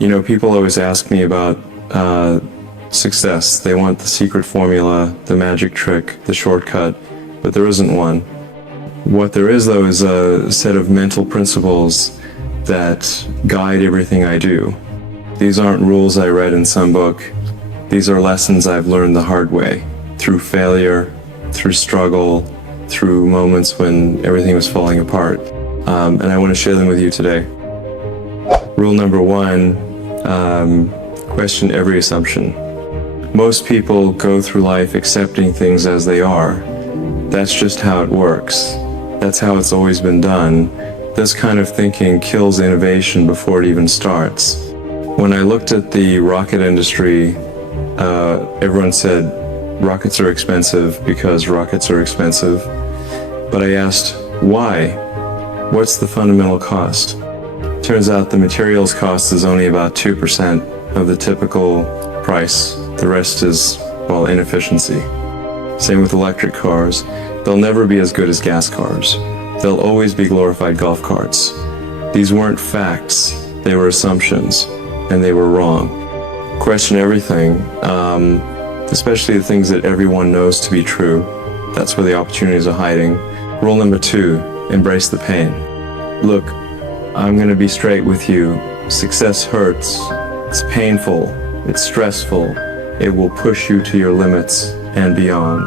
You know, people always ask me about success. They want the secret formula, the magic trick, the shortcut, but there isn't one. What there is, though, is a set of mental principles that guide everything I do. These aren't rules I read in some book. These are lessons I've learned the hard way, through failure, through struggle, through moments when everything was falling apart. And I want to share them with you today. Rule number 1, question every assumption. Most people go through life accepting things as they are. That's just how it works. That's how it's always been done. This kind of thinking kills innovation before it even starts. When I looked at the rocket industry, everyone said rockets are expensive because rockets are expensive. But I asked, why? What's the fundamental cost? Turns out the materials cost is only about 2% of the typical price. The rest is, well, inefficiency. Same with electric cars. They'll never be as good as gas cars. They'll always be glorified golf carts. These weren't facts, they were assumptions, and they were wrong. Question everything, especially the things that everyone knows to be true. That's where the opportunities are hiding. Rule number 2, embrace the pain. Look, I'm gonna be straight with you. Success hurts. It's painful. It's stressful. It will push you to your limits and beyond.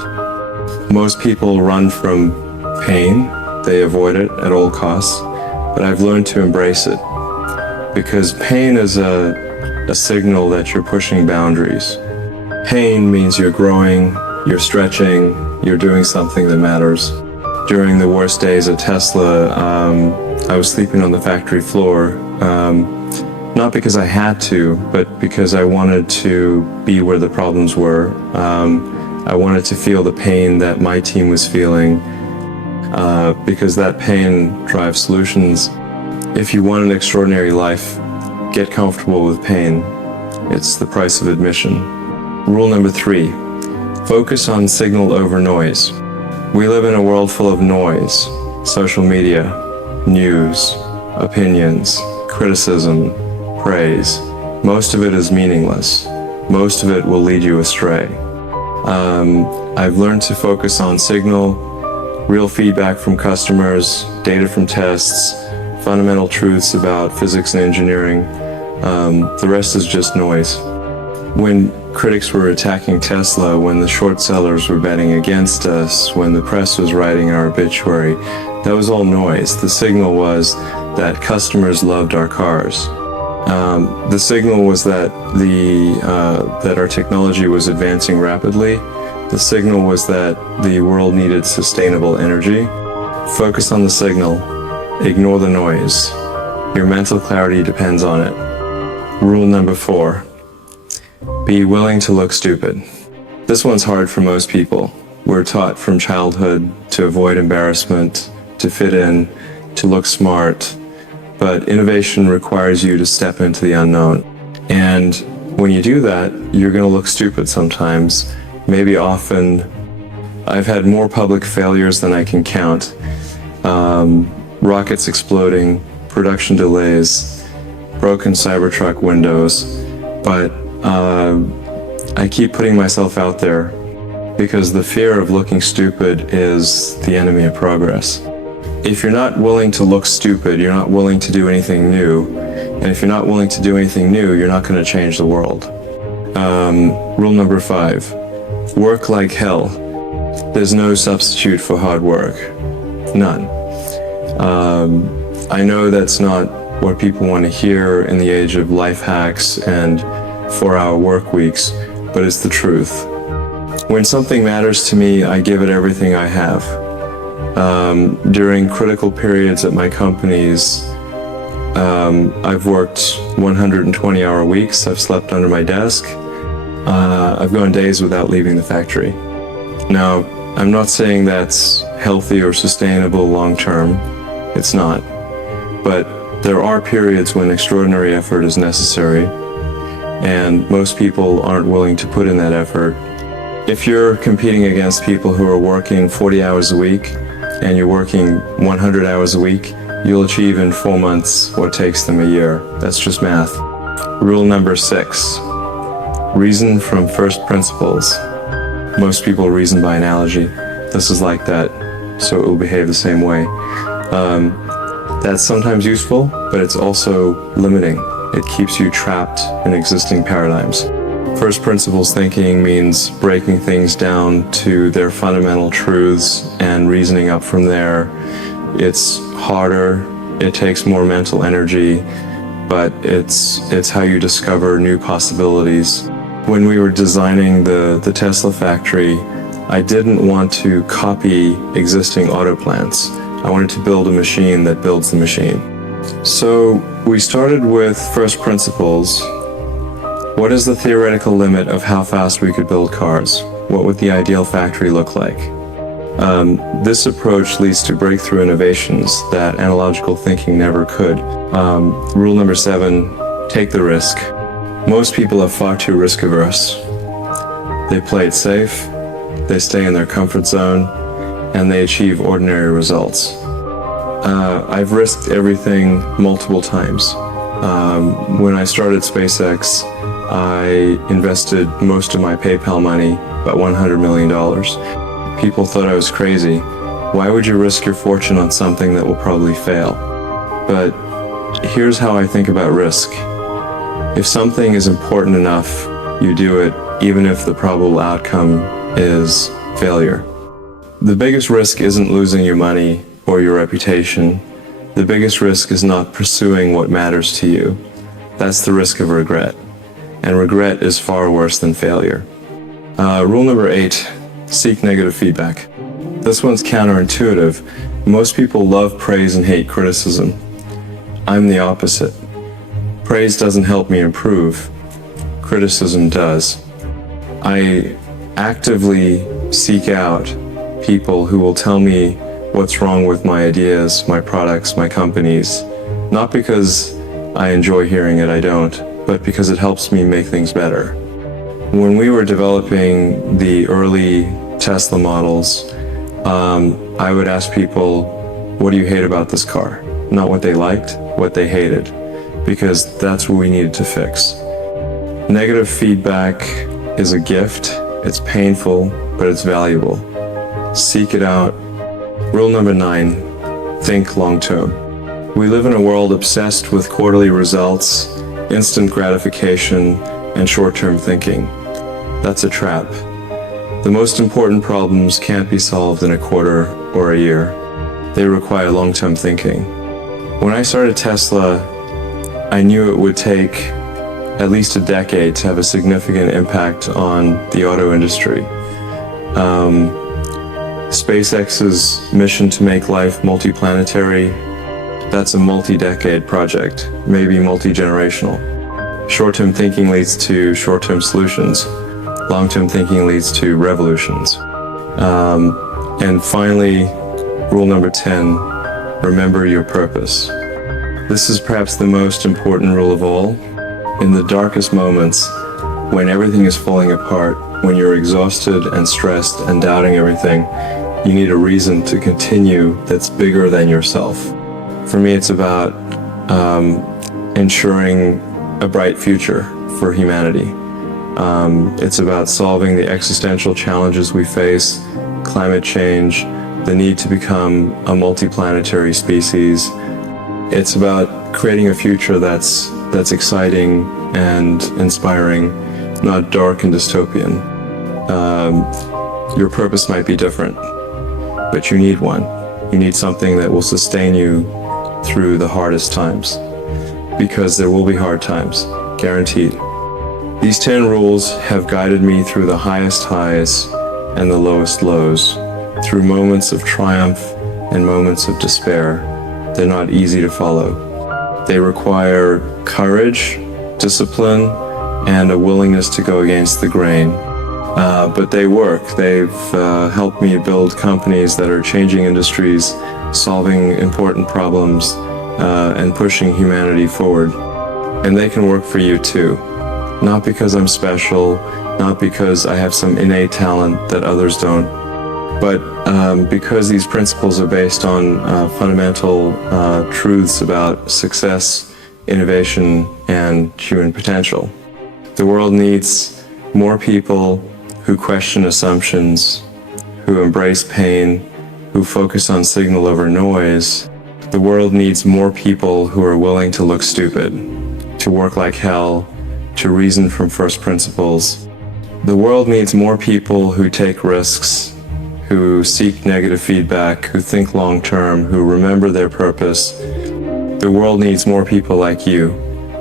Most people run from pain. They avoid it at all costs. But I've learned to embrace it. Because pain is a signal that you're pushing boundaries. Pain means you're growing, you're stretching, you're doing something that matters. During the worst days at Tesla, I was sleeping on the factory floor, not because I had to, but because I wanted to be where the problems were. I wanted to feel the pain that my team was feeling, because that pain drives solutions. If you want an extraordinary life, get comfortable with pain. It's the price of admission. Rule number 3, focus on signal over noise. We live in a world full of noise, social media, news, opinions, criticism, praise. Most of it is meaningless. Most of it will lead you astray. I've learned to focus on signal, real feedback from customers, data from tests, fundamental truths about physics and engineering. The rest is just noise. When critics were attacking Tesla, when the short sellers were betting against us, when the press was writing our obituary, that was all noise. The signal was that customers loved our cars. The signal was that that our technology was advancing rapidly. The signal was that the world needed sustainable energy. Focus on the signal. Ignore the noise. Your mental clarity depends on it. Rule number 4. Be willing to look stupid. This one's hard for most people. We're taught from childhood to avoid embarrassment, to fit in, to look smart. But innovation requires you to step into the unknown. And when you do that, you're going to look stupid sometimes, maybe often. I've had more public failures than I can count. Rockets exploding, production delays, broken Cybertruck windows. But I keep putting myself out there because the fear of looking stupid is the enemy of progress. If you're not willing to look stupid, you're not willing to do anything new. And if you're not willing to do anything new, you're not going to change the world. Rule number 5, work like hell. There's no substitute for hard work. None. I know that's not what people want to hear in the age of life hacks and 4-hour work weeks, but it's the truth. When something matters to me, I give it everything I have. During critical periods at my companies, I've worked 120-hour weeks. I've slept under my desk. I've gone days without leaving the factory. Now, I'm not saying that's healthy or sustainable long term. It's not. But there are periods when extraordinary effort is necessary, and most people aren't willing to put in that effort. If you're competing against people who are working 40 hours a week and you're working 100 hours a week, you'll achieve in 4 months what takes them a year. That's just math. Rule number 6, reason from first principles. Most people reason by analogy. This is like that, so it will behave the same way. That's sometimes useful, but it's also limiting. It keeps you trapped in existing paradigms. First principles thinking means breaking things down to their fundamental truths and reasoning up from there. It's harder, it takes more mental energy, but it's how you discover new possibilities. When we were designing the Tesla factory, I didn't want to copy existing auto plants. I wanted to build a machine that builds the machine. So we started with first principles. What is the theoretical limit of how fast we could build cars? What would the ideal factory look like? This approach leads to breakthrough innovations that analogical thinking never could. Rule number 7, take the risk. Most people are far too risk averse. They play it safe, they stay in their comfort zone, and they achieve ordinary results. I've risked everything multiple times. When I started SpaceX, I invested most of my PayPal money, about $100 million. People thought I was crazy. Why would you risk your fortune on something that will probably fail? But here's how I think about risk. If something is important enough, you do it, even if the probable outcome is failure. The biggest risk isn't losing your money or your reputation. The biggest risk is not pursuing what matters to you. That's the risk of regret. And regret is far worse than failure. Rule number 8, seek negative feedback. This one's counterintuitive. Most people love praise and hate criticism. I'm the opposite. Praise doesn't help me improve. Criticism does. I actively seek out people who will tell me what's wrong with my ideas, my products, my companies. Not because I enjoy hearing it, I don't, but because it helps me make things better. When we were developing the early Tesla models, I would ask people, what do you hate about this car? Not what they liked, what they hated, because that's what we needed to fix. Negative feedback is a gift. It's painful, but it's valuable. Seek it out. Rule number 9, think long-term. We live in a world obsessed with quarterly results, instant gratification, and short-term thinking. That's a trap. The most important problems can't be solved in a quarter or a year. They require long-term thinking. When I started Tesla, I knew it would take at least a decade to have a significant impact on the auto industry. SpaceX's mission to make life multiplanetary, that's a multi-decade project, maybe multi-generational. Short-term thinking leads to short-term solutions. Long-term thinking leads to revolutions. And finally, rule number 10, remember your purpose. This is perhaps the most important rule of all. In the darkest moments, when everything is falling apart, when you're exhausted and stressed and doubting everything, you need a reason to continue that's bigger than yourself. For me, it's about ensuring a bright future for humanity. It's about solving the existential challenges we face, climate change, the need to become a multiplanetary species. It's about creating a future that's exciting and inspiring, not dark and dystopian. Your purpose might be different, but you need one. You need something that will sustain you through the hardest times, because there will be hard times, guaranteed. These 10 rules have guided me through the highest highs and the lowest lows, through moments of triumph and moments of despair. They're not easy to follow. They require courage, discipline, and a willingness to go against the grain. But they work. They've helped me build companies that are changing industries, solving important problems, and pushing humanity forward. And they can work for you too. Not because I'm special, not because I have some innate talent that others don't, but because these principles are based on fundamental truths about success innovation, and human potential. The world needs more people who question assumptions, who embrace pain, who focus on signal over noise. The world needs more people who are willing to look stupid, to work like hell, to reason from first principles. The world needs more people who take risks, who seek negative feedback, who think long term, who remember their purpose. The world needs more people like you,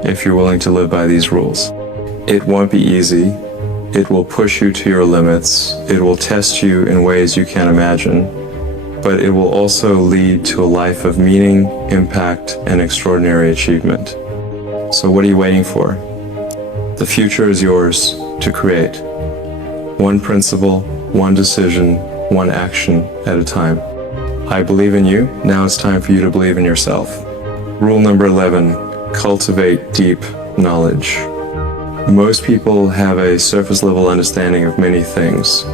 if you're willing to live by these rules. It won't be easy. It will push you to your limits. It will test you in ways you can't imagine. But it will also lead to a life of meaning, impact, and extraordinary achievement. So what are you waiting for? The future is yours to create. One principle, one decision, one action at a time. I believe in you. Now it's time for you to believe in yourself. Rule number 11, cultivate deep knowledge. Most people have a surface level understanding of many things.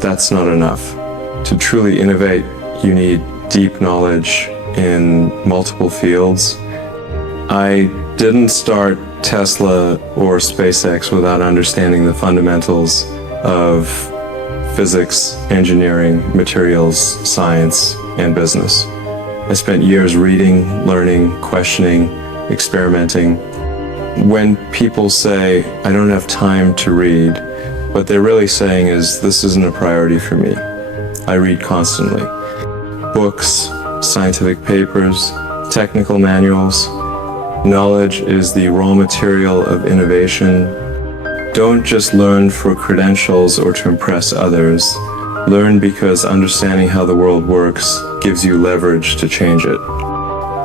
That's not enough. To truly innovate, you need deep knowledge in multiple fields. I didn't start Tesla or SpaceX without understanding the fundamentals of physics, engineering, materials, science, and business. I spent years reading, learning, questioning, experimenting. When people say, I don't have time to read, what they're really saying is, this isn't a priority for me. I read constantly. Books, scientific papers, technical manuals. Knowledge is the raw material of innovation. Don't just learn for credentials or to impress others. Learn because understanding how the world works gives you leverage to change it.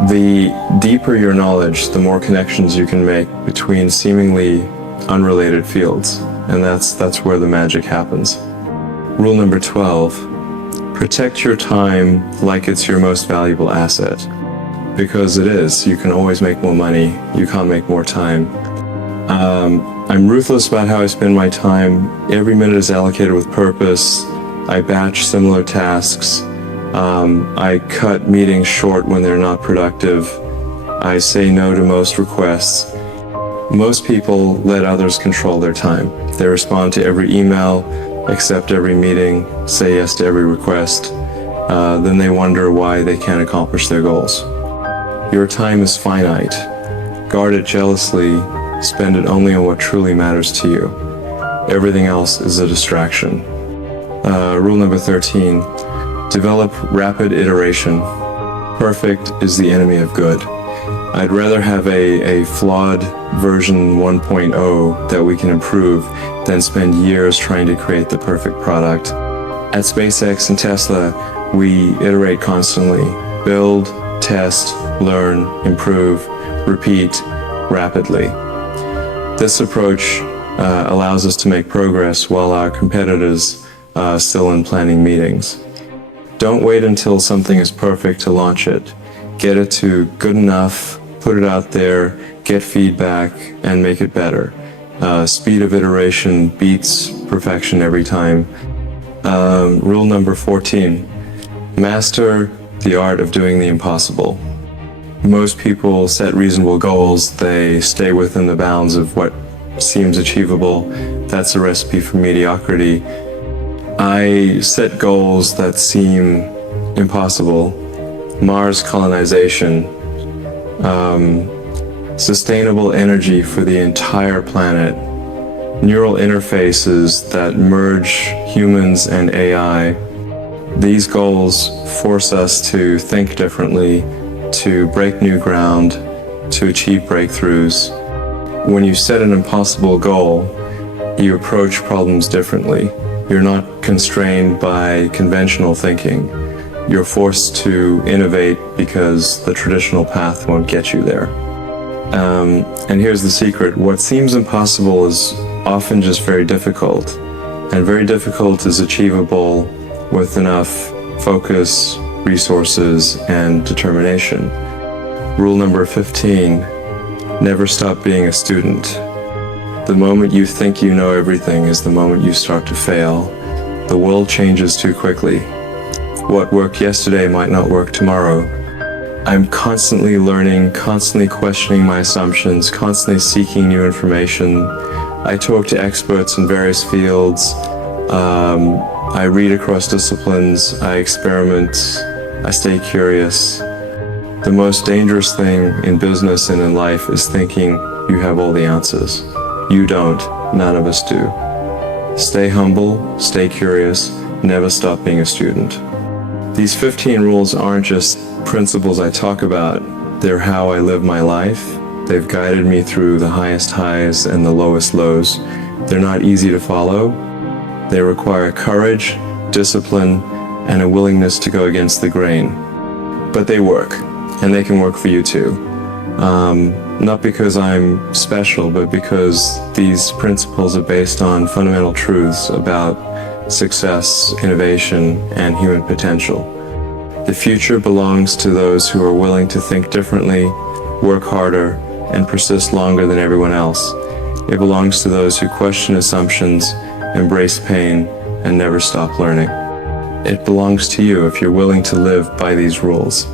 The deeper your knowledge, the more connections you can make between seemingly unrelated fields. And that's where the magic happens. Rule number 12. Protect your time like it's your most valuable asset. Because it is. You can always make more money. You can't make more time. I'm ruthless about how I spend my time. Every minute is allocated with purpose. I batch similar tasks. I cut meetings short when they're not productive. I say no to most requests. Most people let others control their time. They respond to every email, accept every meeting, say yes to every request. Then they wonder why they can't accomplish their goals. Your time is finite. Guard it jealously. Spend it only on what truly matters to you. Everything else is a distraction. Rule number 13. Develop rapid iteration. Perfect is the enemy of good. I'd rather have a flawed version 1.0 that we can improve than spend years trying to create the perfect product. At SpaceX and Tesla, we iterate constantly. Build, test, learn, improve, repeat rapidly. This approach allows us to make progress while our competitors are still in planning meetings. Don't wait until something is perfect to launch it. Get it to good enough, put it out there, get feedback, and make it better. Speed of iteration beats perfection every time. Rule number 14. Master the art of doing the impossible. Most people set reasonable goals. They stay within the bounds of what seems achievable. That's a recipe for mediocrity. I set goals that seem impossible. Mars colonization, sustainable energy for the entire planet, neural interfaces that merge humans and AI. These goals force us to think differently, to break new ground, to achieve breakthroughs. When you set an impossible goal, you approach problems differently. You're not constrained by conventional thinking. You're forced to innovate because the traditional path won't get you there. And here's the secret. What seems impossible is often just very difficult. And very difficult is achievable with enough focus, resources, and determination. Rule number 15, never stop being a student. The moment you think you know everything is the moment you start to fail. The world changes too quickly. What worked yesterday might not work tomorrow. I'm constantly learning, constantly questioning my assumptions, constantly seeking new information. I talk to experts in various fields. I read across disciplines. I experiment. I stay curious. The most dangerous thing in business and in life is thinking you have all the answers. You don't. None of us do. Stay humble, stay curious, never stop being a student. These 15 rules aren't just principles I talk about, they're how I live my life. They've guided me through the highest highs and the lowest lows. They're not easy to follow. They require courage, discipline, and a willingness to go against the grain. But they work, and they can work for you too. Not because I'm special, but because these principles are based on fundamental truths about success, innovation, and human potential. The future belongs to those who are willing to think differently, work harder, and persist longer than everyone else. It belongs to those who question assumptions, embrace pain, and never stop learning. It belongs to you if you're willing to live by these rules.